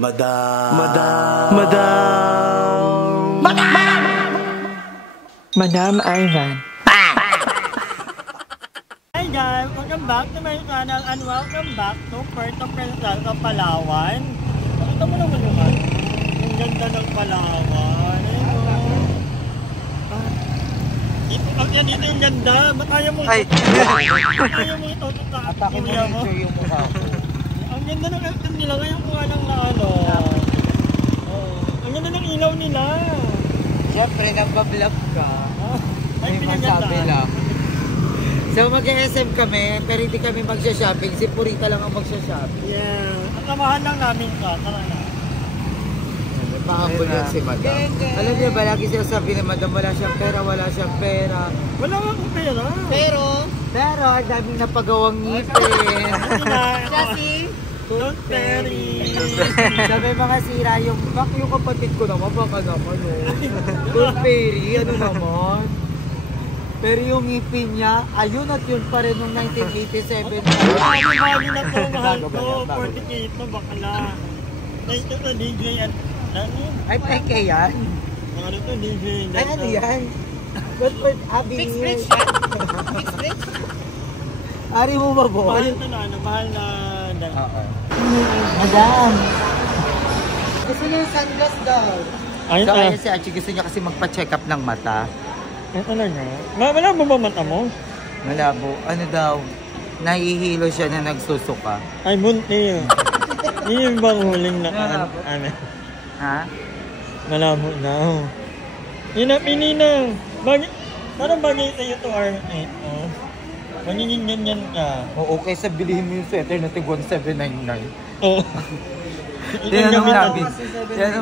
Madam. Madam Ivan. Hi guys! Welcome back to my channel and welcome back to Puerto Princesa, Palawan. Pakita mo naman yung ano. Ang ganda ng Palawan. Dito yung ganda. Ba't ayaw mo ito? Ba't ayaw mo ito? Atake mo yung mukha ko. Ang ganda ng acting nila. Ngayon ko nga lang na ano. Ang ganda ng ilaw nila. Siyempre, nagpa-vlog ka. Ay, May masabi lang. So mag-SM kami, pero hindi kami magsha-shopping. Si Purita lang ang magsha-shopping. Yeah. Ang samahan lang namin ka. Tara na. Pakambol yan si Madam. Alam niyo ba, lagi sinasabi ni Madam, wala siyang pera, wala siyang pera. Wala akong pera. Pero, ang daming napagawang ngipin. Kasi, don't Terry. Sabi mga sira yung kapatid ko naman, baka naman Don't Perry, ano naman. Pero yung ngipin niya, ayun at yun pa rin nung 1987. Mahal na to, mahal to. 40K ito, bakla. Thank you to DJ at ano? Ay, peke yan. Ano to, DJ? Ay, ano yan? Good for Abby. Fixed rich yan? Fixed rich? Ari mo ba, boy? Mahal to na, ano? Mahal na. Oo. Madam! Gusto niya yung sunglass daw. Ay, So, ayun si Archie, gusto niya kasi magpa-check up ng mata. ay talaga? Wala ba mata mo? Malabo. Ano daw? Nahihilo siya na nagsusuka. Ay, bunti yun. Yun bang huling na ano? Ha? Malabo daw. Yun na, pininang. Parang bagay sa'yo to R8, oh. Magiging ganyan ka. Oo, kaysa bilihin mo yung sweater na tig 1799. Oo. Tinanong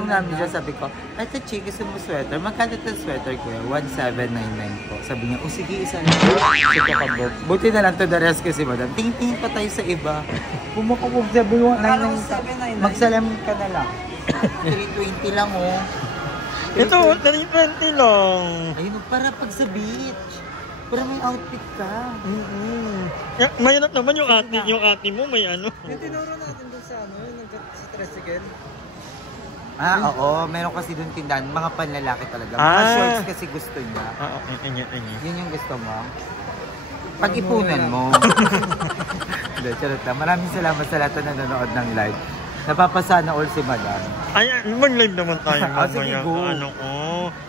namin siya, sabi ko, ito Chi, gusto mo sweater? Magkano itong sweater ko? 1799 po. Sabi niya, sige, isa lang. Ito ka bro. Buti na lang to the rest kasi madam. Tingin-tingin pa tayo sa iba. Pumakabog sabi mo, magsalam ka na lang. 320 lang oh. Ito, 320 lang. Ayun, para pag sa beach. Para may outfit ka. Mayroon naman yung ate mo, may ano. Yung tinuro natin doon sa ano, sa tricycle. Ah, oo. Meron kasi doon tindahan. Mga panlalaki talaga. Mga shorts kasi gusto niya. Yun yung gusto mo. Pag-ipunan mo. Hindi, charot lang. Maraming salamat sa lahat na nanonood ng live. Napapasana all si Madam. Ay, mag-live naman tayo mamaya. Ano ko.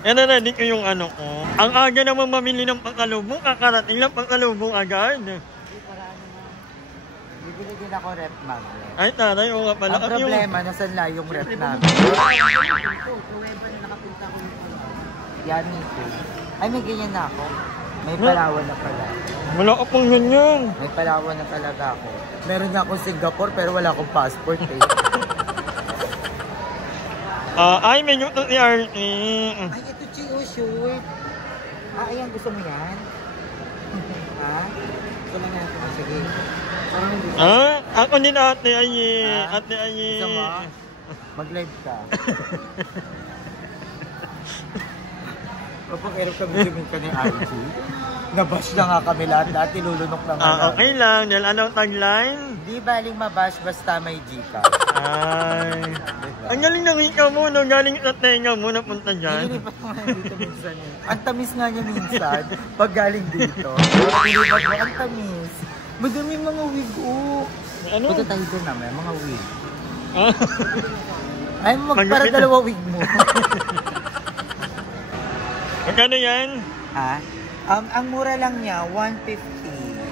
Yan na ready ko yung ano ko. Ang aga naman mamili ng pangkalubong. Kakarating lang pangkalubong agad. Bibili din ako rep magnet. Ay, taray. O nga pala. Ang problema, nasan lang yung rep namin. Yan ito. Ay, may ganyan na ako. May Palawan na pala. Wala ka pang ganyan. May Palawan na talaga ako. Meron na akong Singapore pero wala akong passport eh. Ay, may yung si RT. Ay, ito Chio shoot. Ayan, gusto mo yan? Ha? Gusto mo yan? Sige. Ako din ate Aye. Ate Aye. Gusto mo? Mag-live ka. Kapag erap kami sumin ka ni RG, nabash na nga kami lahat. Dati lulunok na nga. Okay lang. Dahil anong tagline? Di baling mabash basta may Gcash. Ay. Ang galing ng hika mo, no? Galing sa tenga mo, napunta dyan. Nililipat ko nga dito minsan eh. Ang tamis nga niya minsan, pag galing dito. Nililipat ko, ang tamis. Madami mga wig, oh. Ano? Punta tayo din naman, mga wig. Ah. Ay, para dalawa wig mo. Magkano yan? Ha? Ang mura lang niya, 150.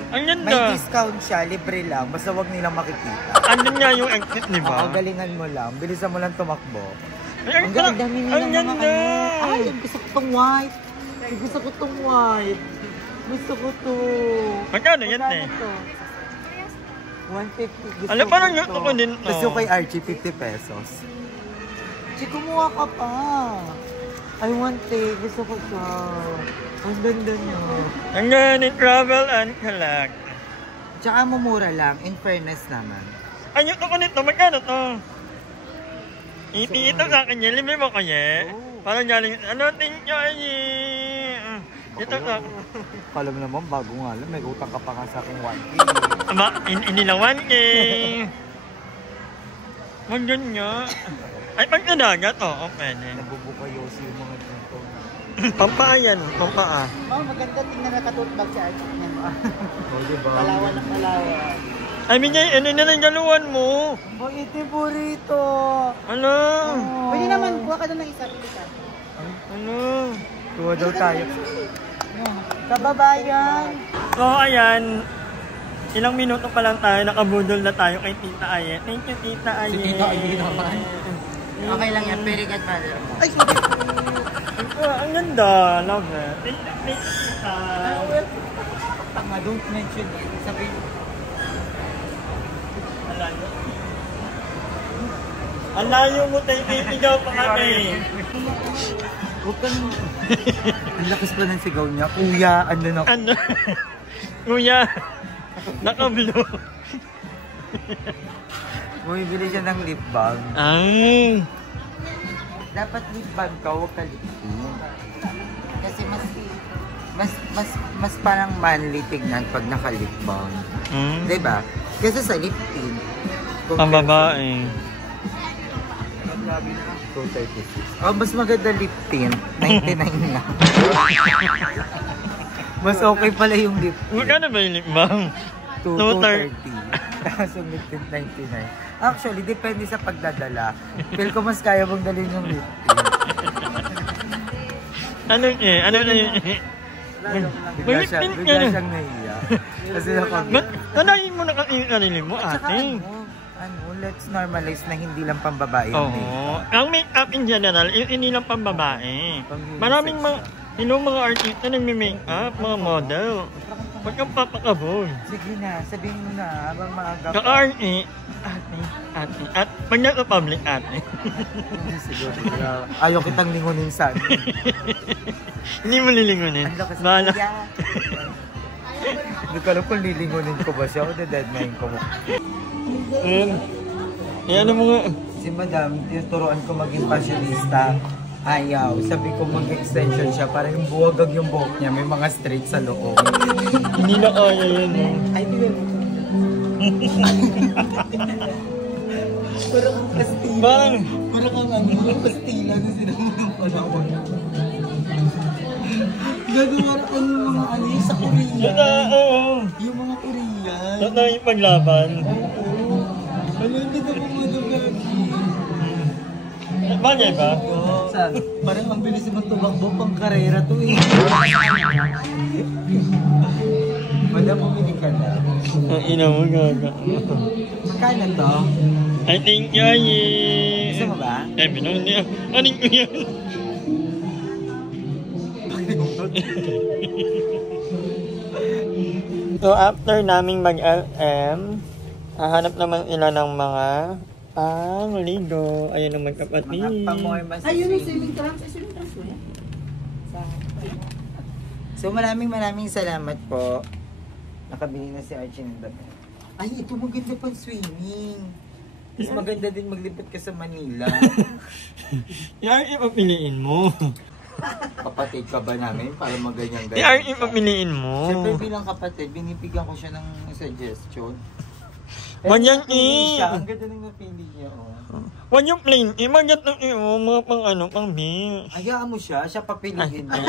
Ang ganda. May discount siya, libre lang. Basta wag nilang makikita. Andun nga yung exit, di ba? Oo, galingan mo lang. Bilisan mo lang tumakbo. Ay, Ang galing dami nila ang mga ganda. ano. Ay, gusto ko tong white. Ay, gusto ko tong white. Gusto ko to. Magkano yan eh? to? 150. Gusto Alam, parang to. gusto ko din to. Tapos yung kay Archie, 50 pesos. Chi, kumuha ka pa. I want it. Gusto ko to. Ang ganda niya. Ang ganda, travel and collect. Tsaka mumura lang, in fairness naman. Ay, ito ko nito. Magkano to? Ito sa akin yan. Libre mo ko yan. Parang galing, ano, thank you, Aye. Ito ka. Kala mo naman, bago nga lang. May utang ka pa nga sa akin 1K. Ama, inilawan eh. Wag ganyan. Ay, pag nadagat, oo, pwede. Nabubukayosi yung mga dito. Pampaa yan, pampaa. Oh, maganda tingnan na katutbag si Archie. Tingnan mo. O, diba? Palawan ng palawan. Ay, Mijay, ano na lang galuan mo? Bakit burrito? Ano? Pwede naman, kuha ka doon ng isa. Ano? Tuwa daw tayo. Kababayan. So, ayan. Ilang minuto pa lang tayo, nakabudol na tayo kay Tita Aye. Thank you, Tita Aye. Si Tita Aye naman. Okay lang yan, very good mother. Ay, Ang ganda, love it. Thank you, Tita. Tanga, don't mention it. Sabihin, Ang layo mo tayo, pipigaw pa kami. huwag kang... Ang lakas pa ng sigaw niya. Kuya, ano na... Ano? Kuya, nakablo. Bumibili siya ng lip balm. Ay. Dapat lip balm ka, huwag ka lip balm. Kasi mas parang manly tignan pag naka-lip balm. Diba? Kasi sa lip tint. Pambabae. 236. Oh, mas maganda lip tint. 99 lang. Mas okay pala yung lip tint. Magkano ba yung lip balm? 230. Tapos yung lip tint 99. Actually, depende sa pagdadala. Feel ko mas kaya mong dalhin yung lip tint. Ano eh? Ano na yun? Bigla siyang nahiya. Kasi Nanayin mo na kanilin mo, ate. Let's normalize na hindi lang pambabae yung Oo. Ang make-up in general, hindi lang pambabae. Maraming mga artista nagme-make-up, mga model. Huwag kang papakabog. Sige na, sabihin mo na habang maaga pa. Kaka-arte, ate. At pag nasa-public, ate. Siguro. Ayaw kitang lingunin saan. Hindi mo lilingunin. Ang lakas ng Bahala. kuya. Hindi ko alam kung lilingunin ko ba siya o deadline ko mo. Ano mo nga? Si madam, tinuturoan ko maging fashionista. Ayaw. Sabi ko mag-extension siya para yung buwagag yung buhok niya. May mga straight sa loob. Hindi na kaya yun. Ay, di ba? Parang ang pastila. Parang ang pastila na sinunod ko na ako. Gagawa ko ng mga ano yung sa Korea. Oo. Yung mga Korean. Totoo yung paglaban. Ano, hindi na pumunagagi. Bagay ba? Parang ang bilis naman tumakbo pang karera to eh. Madam, bumili ka na. Ang ina mo, gaga. Magkano to? I think yan Gusto mo ba? Eh, binong niya. Aning ko yan. So, after naming mag-LM, hahanap naman sila ng mga ligo. Ayan ang magkapatid. Mga pamormas. Ayun yung swimming trunks. Ay, swimming trunks mo yan? So maraming salamat po. Nakabili na si Archie ng damit. Ay, ito maganda pang swimming. Mas maganda din maglipat ka sa Manila. Yan yung papiliin mo. Kapatid ka ba namin para maganyan Yan yung papiliin mo. Siyempre bilang kapatid, binibigyan ko siya ng suggestion. Wan yan Ang ganda ng napili niya, oh. Wan yung plain eh. Maganda mga pang bill. Hayaan mo siya papiliin mo.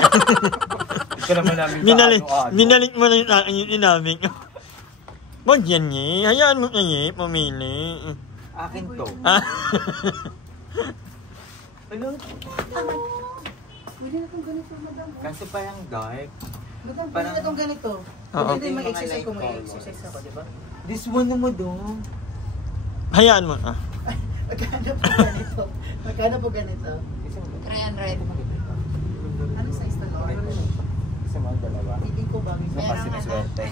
Ikaw naman namin Minalit mo na yung akin yung inaming. Wag yan eh. Hayaan mo na eh. Pumili. Akin to. Ano? Pwede na itong ganito, madam. Kaso parang dark. Madam, pwede na itong ganito. Pwede din mag-exercise kung mag-exercise ako, di ba? This one naman doon. Hayaan mo na. Magkano po ganito? Magkano po ganito? 300. Ano size na to? Isa mo ang dalawa. Hindi ko bagay Sa sa pasinuswerte.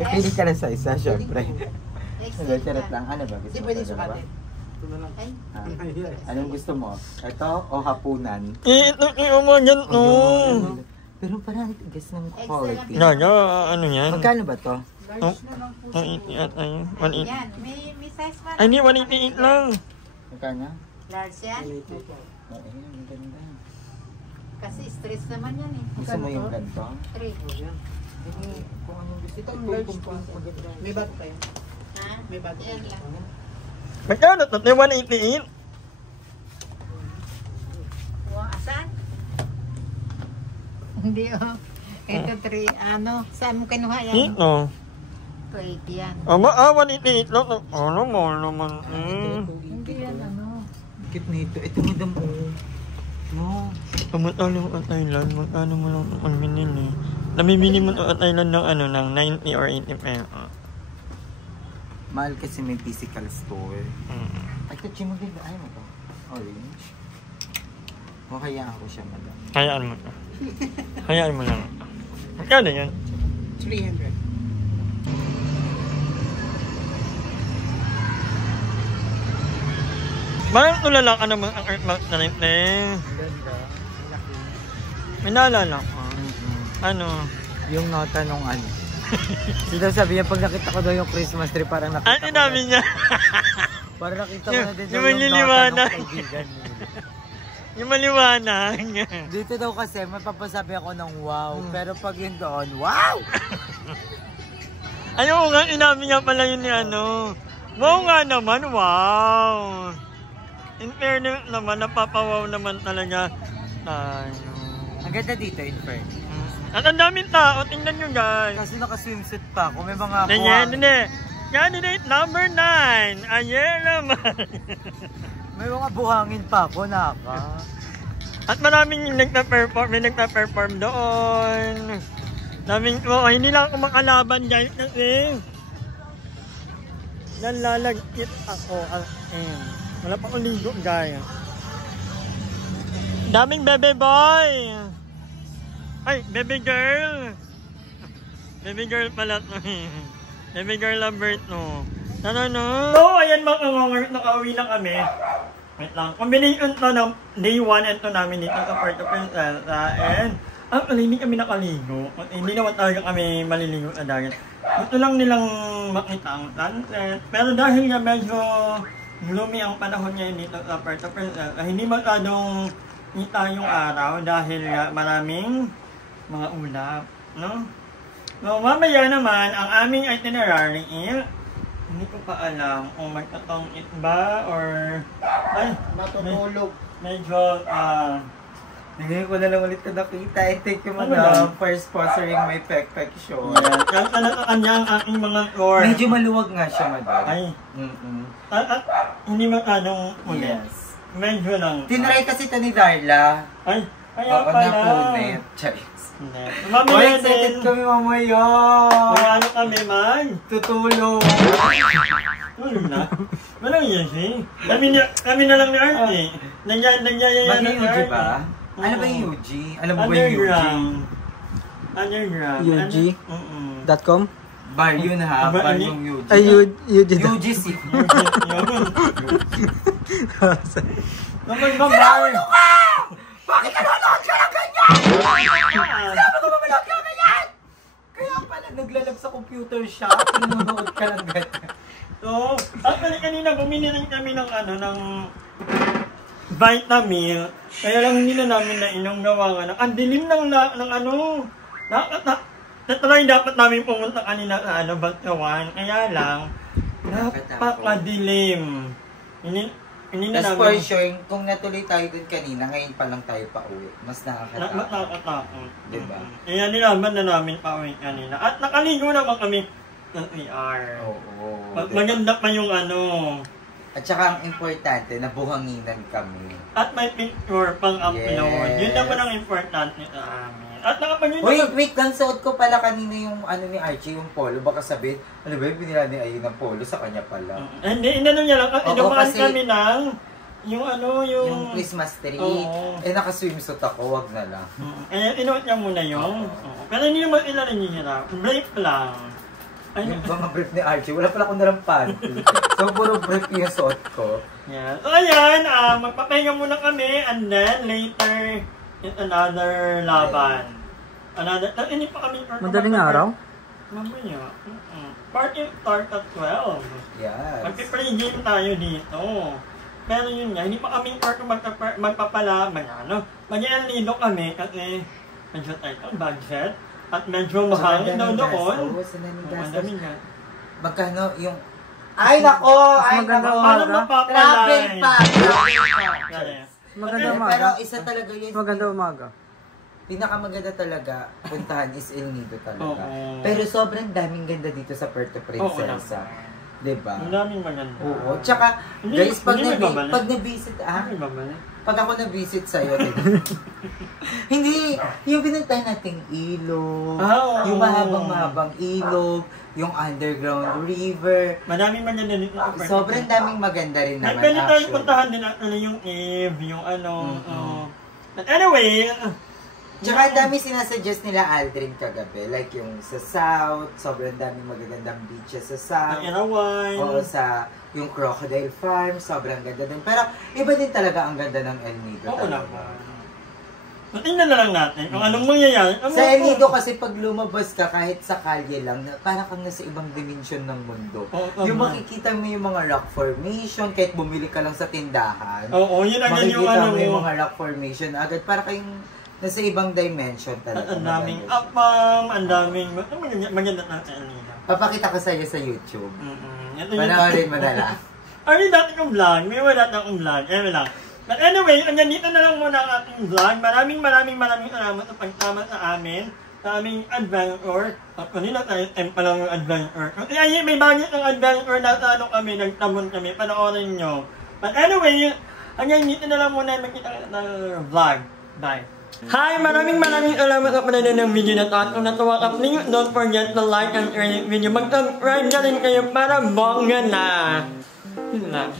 Pili ka na sa isa, syempre. Charot lang. Ano ba? Hindi pwede sukatin. Ay, Anong gusto mo? Ito o hapunan? Ito yung mga ganito. Pero parang tigas ng quality. Gaga, ano yan? Magkano ba to? Large na lang po. 180 at ayun. 180. yan. May size pa. Ay, hindi, 188 lang. Magkano? Large yan. Ay, ang ganda. Kasi stress naman yan eh. Gusto mo yung ganito? 3. Kung anong gusto. Itong large po. May bago kayo? Ha? May bago. Yan lang. Magkano to? 188? Asan? Hindi Ito 3, saan mo kinuha yan? Dito. 280 yan. 188 lang. Ano mo naman? Hindi yan Kit nito. Ito madam no. Magkano ang Thailand? Magkano mo lang ang binili? Namibili mo ang Thailand ng ng 90 or 80 pesos. Mahal kasi may physical store. Ay, ito, chimaganda. Ayaw mo ba? Orange? O hayaan ko siya, madam. Hayaan mo to. Hayaan mo lang. Magkano yan? 300. Parang tulala ka naman ang artwork na rin. Ganda. May naalala ko. Ano? Yung nota nung Sinasabi niya pag nakita ko daw yung Christmas tree, parang nakita Ay, sinabi niya. Parang nakita ko na din daw Yung yung nota maliliwanag. ng kaibigan niya. Yung maliwanag. Dito daw kasi, mapapasabi ako ng wow. Pero pag yun doon, wow! Ayaw nga, inabi nga pala yun ni Wow nga naman, wow! In fairness naman, napapawaw naman talaga tayo. Ang ganda dito, in fairness. At ang daming tao, tingnan nyo guys. Kasi naka-swimsuit pa ako, may mga Hindi. Candidate number 9. Ayan naman. may mga buhangin pa ako, naka. At maraming may nagpa-perform doon. Hindi lang ako makalaban guys kasi nalalagkit ako. Wala pa akong ligo guys. Daming bebe boy. Ay, baby girl. Baby girl pala to. Baby girl Lambert no. No. So, ayan mga kangongar, nakauwi na kami. Wait lang. Combination to ng day 1 and 2 namin dito sa Puerto Princesa. And, hindi kami nakaligo. Hindi naman talaga kami maliligo na dagat. Gusto lang nilang makita ang sunset. Pero dahil nga medyo gloomy ang panahon ngayon dito sa Puerto Princesa, hindi masyadong kita yung araw dahil maraming mga ulap, no? So, mamaya naman, ang aming itinerary hindi ko pa alam kung magtatongit ba or Matutulog. medyo, Hindi ko na lang ulit ito nakita. And thank you, Ano madam, for sponsoring my pek-pek show. Kaya talagaan niya ang aking mga tour. Medyo maluwag nga siya, madam. Ay, hindi masyadong ulit. Yes. Medyo lang. Tinry kasi ito ni Darla. Ay, kaya Oo, pala. napunit. Charis. Hindi. Why Mamaya excited din. kami mamaya? Ano kami man? Tutulong. Tulog na. Walang yesi. Kami na lang ni Artie. Nagyayaya na Mag-UG ba? Ano ba yung UG? Alam mo ba yung UG? Underground. UG.com? Bar yun ha, Aba, bar ini- yung UG. Ay, UG. UGC. Napagbabar. Bakit ka nanonood ka ng ganyan? Sinabi ko ba manood ka ng ganyan? Kaya pala naglalab sa computer shop, nanonood ka ng ganyan. So, actually kanina bumili rin kami ng ng vitamin. Kaya lang hindi na namin nainom gawa nga. Ang dilim ng natry dapat namin pumunta kanina sa Bagkawan. Kaya lang, napakadilim. Hindi na Tapos for namin. sure, kung natuloy tayo dun kanina, ngayon pa lang tayo pa uwi. Mas nakakatakot. Nakakatakot. Diba? Kaya nilaban na namin pa uwi kanina. At nakaligo naman kami sa ER. Oo. Maganda pa yung At saka ang importante, nabuhanginan kami. At may picture pang upload. Yes. Yun naman ang importante sa amin. At nakapag-yun Wait lang, suot ko pala kanina yung ni Archie, yung polo. Baka sabihin, ano ba yung binila ni Ayun ng polo sa kanya pala? Hindi, inano niya lang. Oo, Inumaan kasi- kami ng yung Yung Christmas tree. Oo. Eh, naka-swimsuit ako, wag na lang. Inuot niya muna yung. Pero hindi naman ilarin niya. Break lang. Yung mga brief ni Archie, wala pala akong nalang panty. So, puro brief yung suot ko. Yeah. So, ayan. Magpapahinga muna kami and then later in another laban. Hindi pa kami. Madaling araw? Mamaya. Party start at 12. Yes. Magpi-play game tayo dito. Pero yun nga, hindi pa kami magpapalaman. Mag-ianlido kami kasi medyo tight ang budget. At medyo mahal daw doon. Ang dami nga. Magkano yung Ay, nako! Ay, Maganda nako! umaga. Paano mapapalay? Travel pa! Maganda Pero umaga. isa talaga yun. Maganda umaga. Pinakamaganda talaga puntahan is El Nido talaga. Oo. Pero sobrang daming ganda dito sa Puerto Princesa. Diba? Ang daming maganda. Oo. Tsaka, Hindi- guys, pag, hindi may babalik. pag na-visit, Ay, babalik. pag ako na-visit sa'yo, hindi, yung pinuntahan nating ilog, Oo. yung mahabang-mahabang ilog, yung underground river, Madaming maganda dito. sobrang daming maganda rin Ay, naman pwede tayo actually. puntahan din yung Eve, yung ano. But anyway, Tsaka ang dami sinasuggest nila Aldrin kagabi, like yung sa South, sobrang daming magagandang beaches sa South. ang Irawan. Oo, sa yung Crocodile Farm, sobrang ganda din. Pero iba din talaga ang ganda ng El Nido. Oo talaga. naman. So, tingnan na lang natin kung anong mangyayari. Sa El Nido kasi pag lumabas ka kahit sa kalye lang, parang kang nasa ibang dimension ng mundo. Oo, Yung tama. makikita mo yung mga rock formation, kahit bumili ka lang sa tindahan. Oo, yun agad yung Makikita ano mo yung mo. mga rock formation agad. Para kayong nasa ibang dimension talaga. Ang daming Maganda siya. apam, ang daming maganda ng El Nido. Papakita ko sa iyo sa YouTube. Ito yung... Panoorin mo na lang. Ay, dati kong vlog. May wala akong vlog. Wala. But anyway, hanggang dito na lang muna ang ating vlog. Maraming salamat sa pagtama sa amin. Sa aming adventure. At kanina tayo time pa lang yung adventure. Kaya may bagay ng adventure na ano kami, nagtamon kami. Panoorin nyo. But anyway, hanggang dito na lang muna makita ng vlog. Bye. Hi! Maraming salamat sa panonood ng video na to. At kung natuwa ka, please don't forget to like and share the video. Mag-subscribe na rin kayo para bongga na. Yun lang.